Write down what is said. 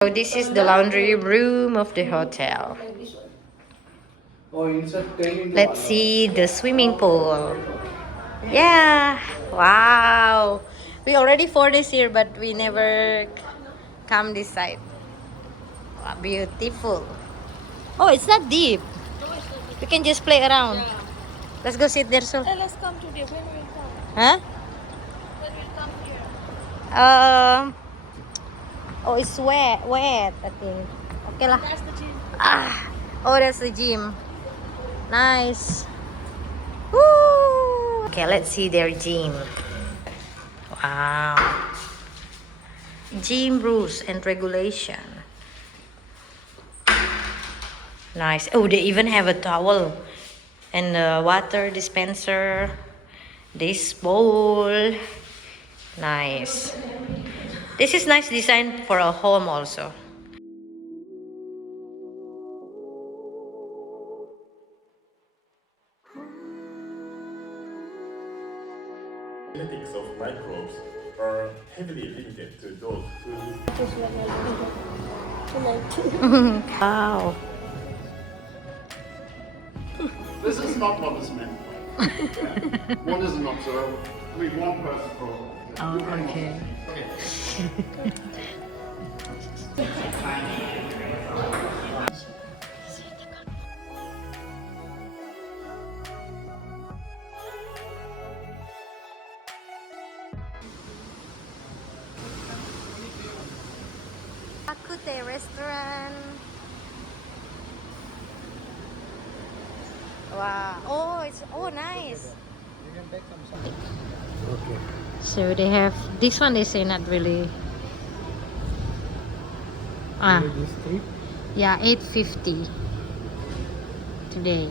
So this is the laundry room of the hotel. Let's see the swimming pool. Yeah, wow. We already 4 days here, but we never come this side. Wow, beautiful. Oh, it's not deep. We can just play around. Let's go sit there, so. Let's come to the when we come. Huh? When we come here. Um. Oh, it's wet. I think. Okay lah. That's the gym. Ah. Oh, that's the gym. Nice. Woo! Okay, let's see their gym. Wow. Gym rules and regulation. Nice. Oh, they even have a towel and a water dispenser. This bowl. Nice. This is nice design for a home also. Genetics of microbes are heavily limited to those who Wow. This is not what is meant. One is an observer. I mean, one person for. Oh, okay. Bak Kut Teh restaurant. Wow. Oh, it's nice. Okay. So they have this one. They say not really. Ah, This three. yeah, 850 today.